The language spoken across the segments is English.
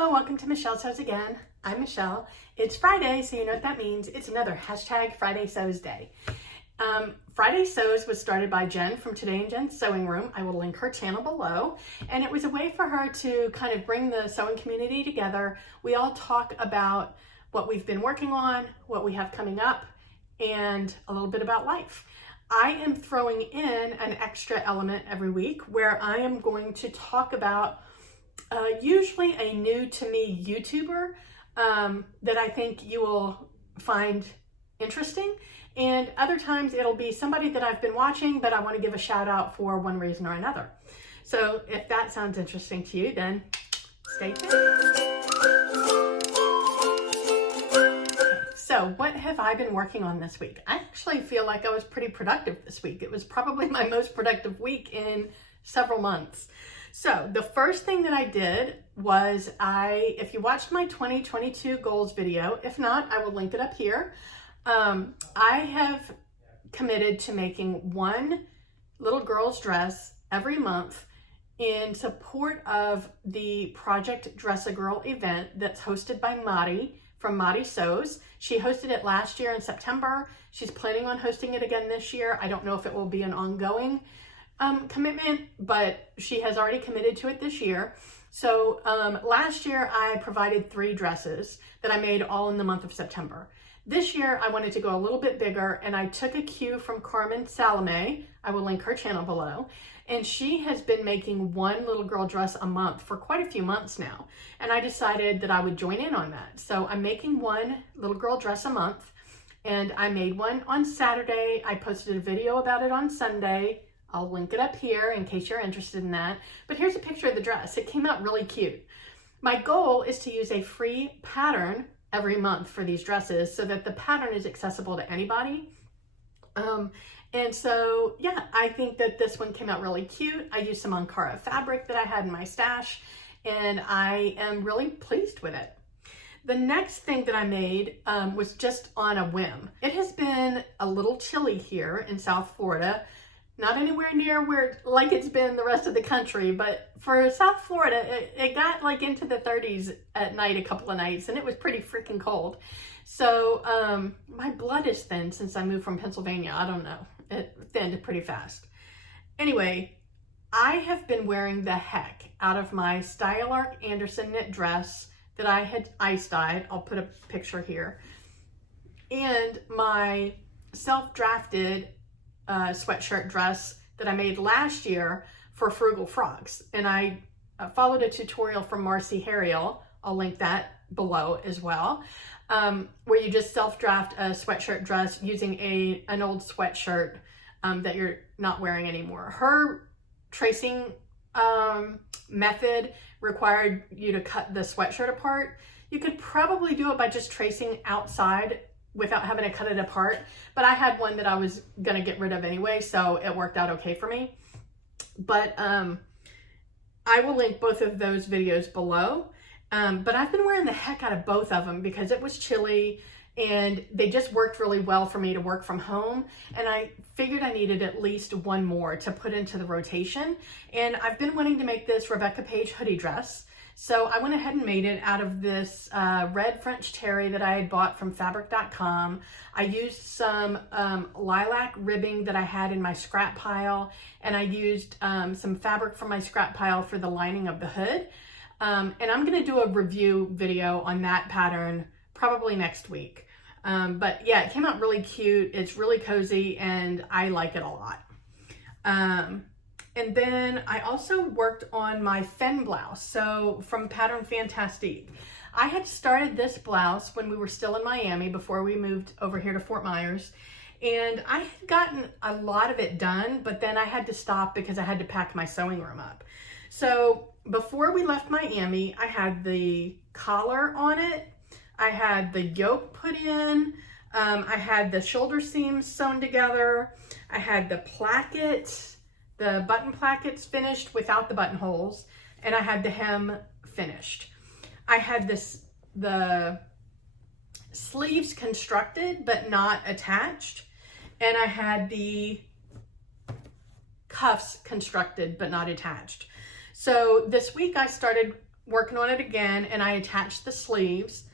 Hello, welcome to Michelle Sews Again. I'm Michelle. It's Friday, so you know what that means. It's another hashtag Friday Sews Day. Friday Sews was started by Jen from Today in Jen's Sewing Room. I will link her channel below. And it was a way for her to kind of bring the sewing community together. We all talk about what we've been working on, what we have coming up, and a little bit about life. I am throwing in an extra element every week where I am going to talk about usually a new to me YouTuber that I think you will find interesting. And other times it'll be somebody that I've been watching, but I want to give a shout out for one reason or another. So if that sounds interesting to you, then stay tuned. So what have I been working on this week? I actually feel like I was pretty productive this week. It was probably my most productive week in several months. So the first thing that I did was if you watched my 2022 goals video, if not, I will link it up here. I have committed to making one little girl's dress every month in support of the Project Dress a Girl event that's hosted by Moji from Moji Sews. She hosted it last year in September. She's planning on hosting it again this year. I don't know if it will be an ongoing commitment, but she has already committed to it this year. So last year I provided 3 dresses that I made all in the month of September. This year I wanted to go a little bit bigger, and I took a cue from Carmen Salome. I will link her channel below. And she has been making one little girl dress a month for quite a few months now. And I decided that I would join in on that. So I'm making one little girl dress a month, and I made one on Saturday. I posted a video about it on Sunday. I'll link it up here in case you're interested in that. But here's a picture of the dress. It came out really cute. My goal is to use a free pattern every month for these dresses so that the pattern is accessible to anybody. And so, yeah, I think that this one came out really cute. I used some Ankara fabric that I had in my stash, and I am really pleased with it. The next thing that I made was just on a whim. It has been a little chilly here in South Florida. Not anywhere near where like it's been the rest of the country, but for South Florida, it got like into the 30s at night a couple of nights, and it was pretty freaking cold. So my blood is thin since I moved from Pennsylvania. I don't know. It thinned pretty fast. Anyway, I have been wearing the heck out of my Style Arc Anderson knit dress that I had ice dyed. I'll put a picture here. And my self-drafted sweatshirt dress that I made last year for Frugal Frogs. And I followed a tutorial from Marcy Harriel. I'll link that below as well, where you just self-draft a sweatshirt dress using an old sweatshirt that you're not wearing anymore. Her tracing method required you to cut the sweatshirt apart. You could probably do it by just tracing outside without having to cut it apart, but I had one that I was gonna get rid of anyway, so it worked out okay for me. But I will link both of those videos below. But I've been wearing the heck out of both of them because it was chilly and they just worked really well for me to work from home. And I figured I needed at least one more to put into the rotation. And I've been wanting to make this Rebecca Page hoodie dress. So I went ahead and made it out of this red French terry that I had bought from fabric.com. I used some lilac ribbing that I had in my scrap pile, and I used some fabric from my scrap pile for the lining of the hood. And I'm gonna do a review video on that pattern probably next week. But yeah, it came out really cute. It's really cozy and I like it a lot. And then I also worked on my Fen blouse. So from Pattern Fantastique. I had started this blouse when we were still in Miami before we moved over here to Fort Myers. And I had gotten a lot of it done, but then I had to stop because I had to pack my sewing room up. So before we left Miami, I had the collar on it. I had the yoke put in. I had the shoulder seams sewn together. I had the placket, the button plackets finished without the buttonholes, and I had the hem finished. I had the sleeves constructed but not attached, and I had the cuffs constructed but not attached. So this week I started working on it again, and I attached the sleeves.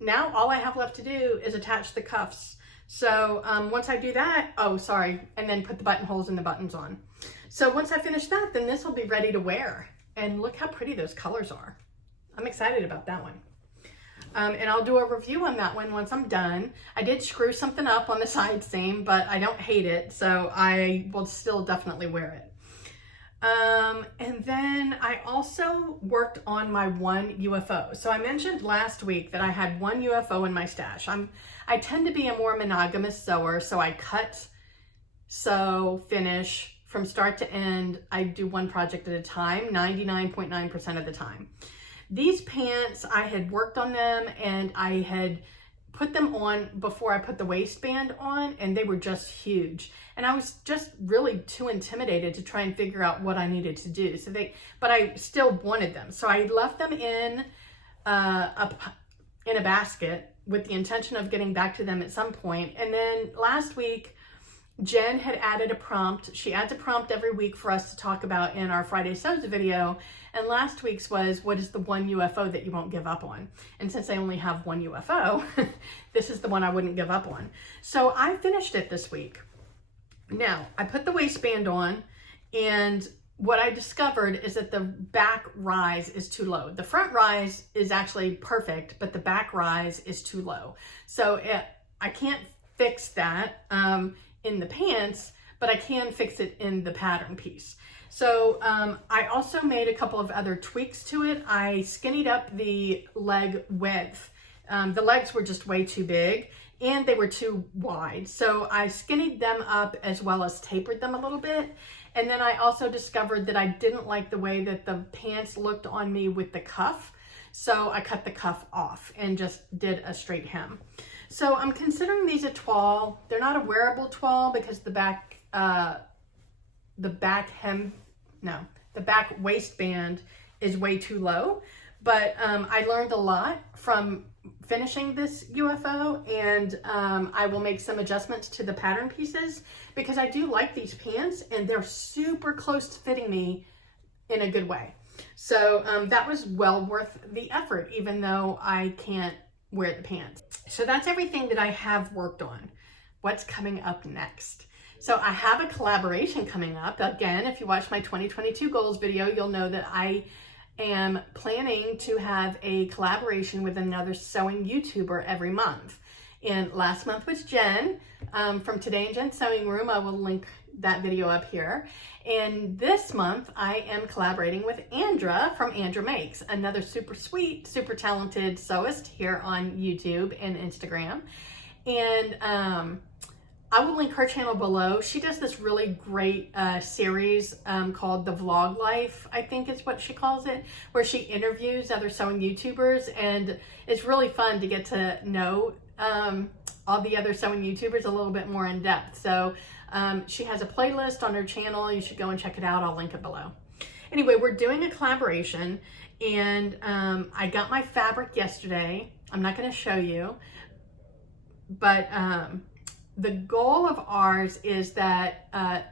Now all I have left to do is attach the cuffs. So once I do that, and then put the buttonholes and the buttons on. So once I finish that, then this will be ready to wear. And look how pretty those colors are. I'm excited about that one. And I'll do a review on that one once I'm done. I did screw something up on the side seam, but I don't hate it, so I will still definitely wear it. And then I also worked on my one UFO. So I mentioned last week that I had one UFO in my stash. I tend to be a more monogamous sewer, so I cut, sew, finish from start to end. I do one project at a time, 99.9% of the time. These pants, I had worked on them and I had put them on before I put the waistband on, and they were just huge. And I was just really too intimidated to try and figure out what I needed to do. But I still wanted them. So I left them in a basket with the intention of getting back to them at some point. And then last week, Jen had added a prompt. She adds a prompt every week for us to talk about in our Friday Sews video. And last week's was, what is the one UFO that you won't give up on? And since I only have one UFO, this is the one I wouldn't give up on. So I finished it this week. Now, I put the waistband on, and what I discovered is that the back rise is too low. The front rise is actually perfect, but the back rise is too low. So I can't fix that in the pants, but I can fix it in the pattern piece. So I also made a couple of other tweaks to it. I skinnied up the leg width. The legs were just way too big and they were too wide. So I skinnied them up as well as tapered them a little bit. And then I also discovered that I didn't like the way that the pants looked on me with the cuff. So I cut the cuff off and just did a straight hem. So I'm considering these a toile. They're not a wearable toile because the back waistband is way too low. But I learned a lot from finishing this UFO, and I will make some adjustments to the pattern pieces because I do like these pants and they're super close to fitting me in a good way. So that was well worth the effort, even though I can't wear the pants. So that's everything that I have worked on. What's coming up next? So I have a collaboration coming up. Again, if you watch my 2022 goals video, you'll know that I am planning to have a collaboration with another sewing YouTuber every month. And last month was Jen from Today in Jen's Sewing Room. I will link that video up here. And this month I am collaborating with Andra from Andra Makes, another super sweet, super talented sewist here on YouTube and Instagram. And I will link her channel below. She does this really great series called The Vlog Life, I think is what she calls it, where she interviews other sewing YouTubers, and it's really fun to get to know all the other sewing YouTubers a little bit more in depth. So she has a playlist on her channel. You should go and check it out. I'll link it below. Anyway, we're doing a collaboration, and I got my fabric yesterday. I'm not going to show you, but the goal of ours is that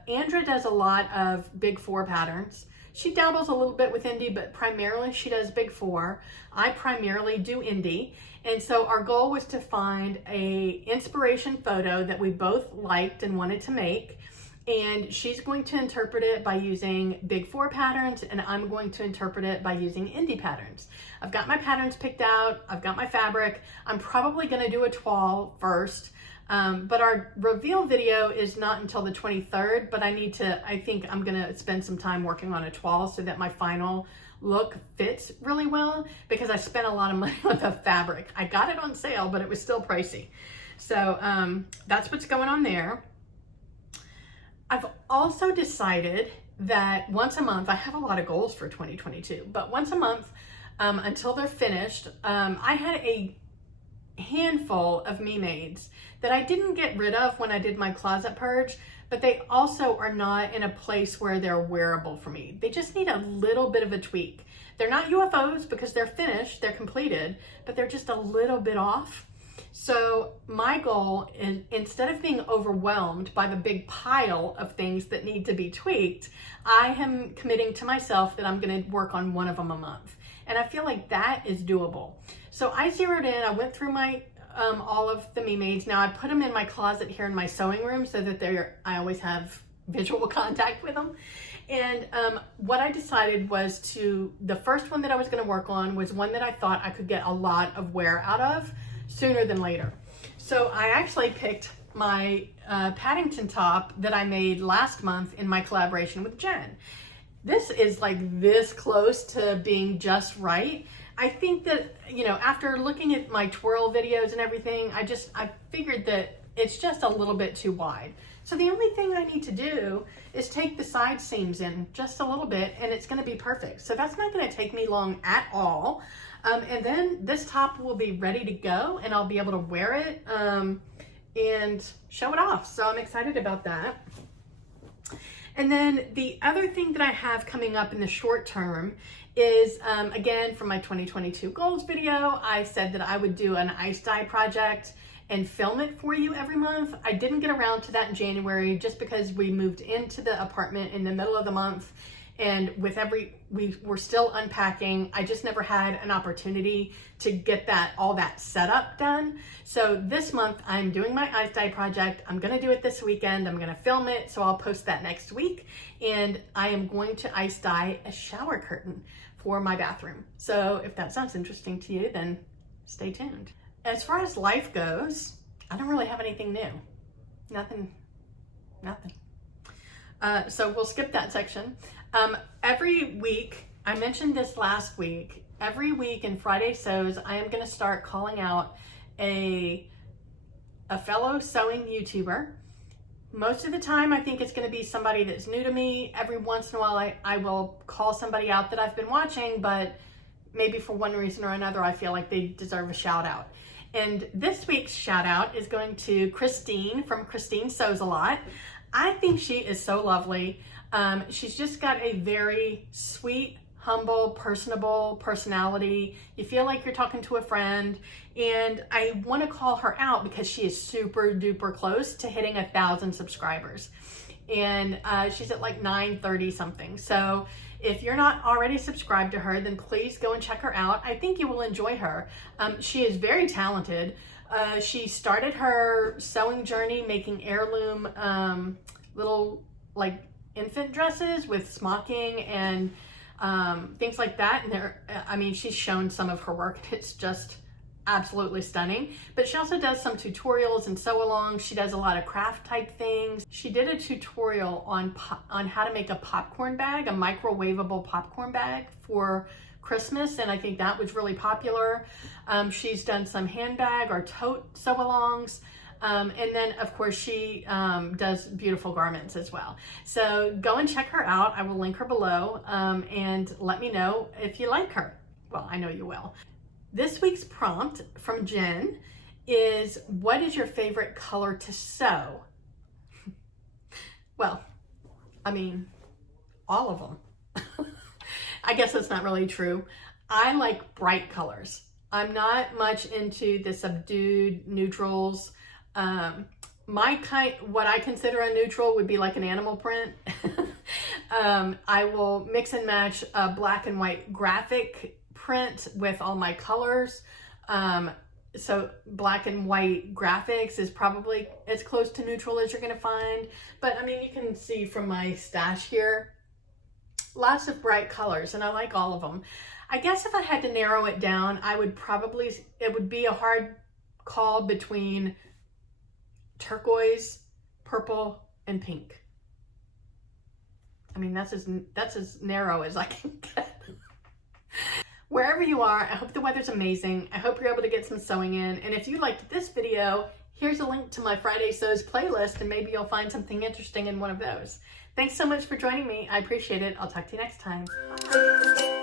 Andra does a lot of big four patterns. She dabbles a little bit with indie, but primarily she does big four. I primarily do indie. And so our goal was to find a inspiration photo that we both liked and wanted to make. And she's going to interpret it by using big four patterns, and I'm going to interpret it by using indie patterns. I've got my patterns picked out. I've got my fabric. I'm probably going to do a toile first. But our reveal video is not until the 23rd, but I think I'm going to spend some time working on a toile so that my final look fits really well, because I spent a lot of money on the fabric. I got it on sale, but it was still pricey. So that's what's going on there. I've also decided that once a month, I have a lot of goals for 2022, but once a month until they're finished, I had a handful of me-mades that I didn't get rid of when I did my closet purge, but they also are not in a place where they're wearable for me. They just need a little bit of a tweak. They're not UFOs because they're finished, they're completed, but they're just a little bit off. So my goal is, instead of being overwhelmed by the big pile of things that need to be tweaked, I am committing to myself that I'm going to work on one of them a month. And I feel like that is doable. So I zeroed in, I went through my all of the Me Mades. Now I put them in my closet here in my sewing room so that I always have visual contact with them. And what I decided was the first one that I was going to work on was one that I thought I could get a lot of wear out of sooner than later. So I actually picked my Paddington top that I made last month in my collaboration with Jen. This is like this close to being just right. I think that, you know, after looking at my twirl videos and everything, I figured that it's just a little bit too wide. So the only thing I need to do is take the side seams in just a little bit and it's gonna be perfect. So that's not gonna take me long at all. And then this top will be ready to go and I'll be able to wear it and show it off. So I'm excited about that. And then the other thing that I have coming up in the short term is, again, from my 2022 goals video, I said that I would do an ice dye project and film it for you every month. I didn't get around to that in January just because we moved into the apartment in the middle of the month, and we were still unpacking. I just never had an opportunity to get all that setup done. So this month I'm doing my ice dye project. I'm gonna do it this weekend. I'm gonna film it, so I'll post that next week. And I am going to ice dye a shower curtain for my bathroom. So if that sounds interesting to you, then stay tuned. As far as life goes, I don't really have anything new. Nothing. So we'll skip that section. Every week, I mentioned this last week, every week in Friday Sews, I am gonna start calling out a fellow sewing YouTuber. Most of the time, I think it's gonna be somebody that's new to me. Every once in a while, I will call somebody out that I've been watching, but maybe for one reason or another, I feel like they deserve a shout out. And this week's shout out is going to Christine from Christine Sews a Lot. I think she is so lovely. She's just got a very sweet, humble, personable personality. You feel like you're talking to a friend. And I want to call her out because she is super duper close to hitting 1,000 subscribers. And she's at like 930 something. So if you're not already subscribed to her, then please go and check her out. I think you will enjoy her. She is very talented. She started her sewing journey making heirloom little like infant dresses with smocking and things like that. And she's shown some of her work. It's just absolutely stunning. But she also does some tutorials and sew alongs. She does a lot of craft type things. She did a tutorial on how to make a popcorn bag, a microwavable popcorn bag for Christmas, and I think that was really popular. She's done some handbag or tote sew alongs. And then of course she does beautiful garments as well. So go and check her out. I will link her below, and let me know if you like her. Well, I know you will. This week's prompt from Jen is, what is your favorite color to sew? Well, I mean, all of them. I guess that's not really true. I like bright colors. I'm not much into the subdued neutrals. What I consider a neutral would be like an animal print. I will mix and match a black and white graphic print with all my colors. So black and white graphics is probably as close to neutral as you're gonna find. But I mean, you can see from my stash here, lots of bright colors, and I like all of them. I guess if I had to narrow it down, it would be a hard call between turquoise, purple, and pink. I mean, that's as narrow as I can get. Wherever you are, I hope the weather's amazing. I hope you're able to get some sewing in. And if you liked this video, here's a link to my Friday Sews playlist, and maybe you'll find something interesting in one of those. Thanks so much for joining me. I appreciate it. I'll talk to you next time. Bye.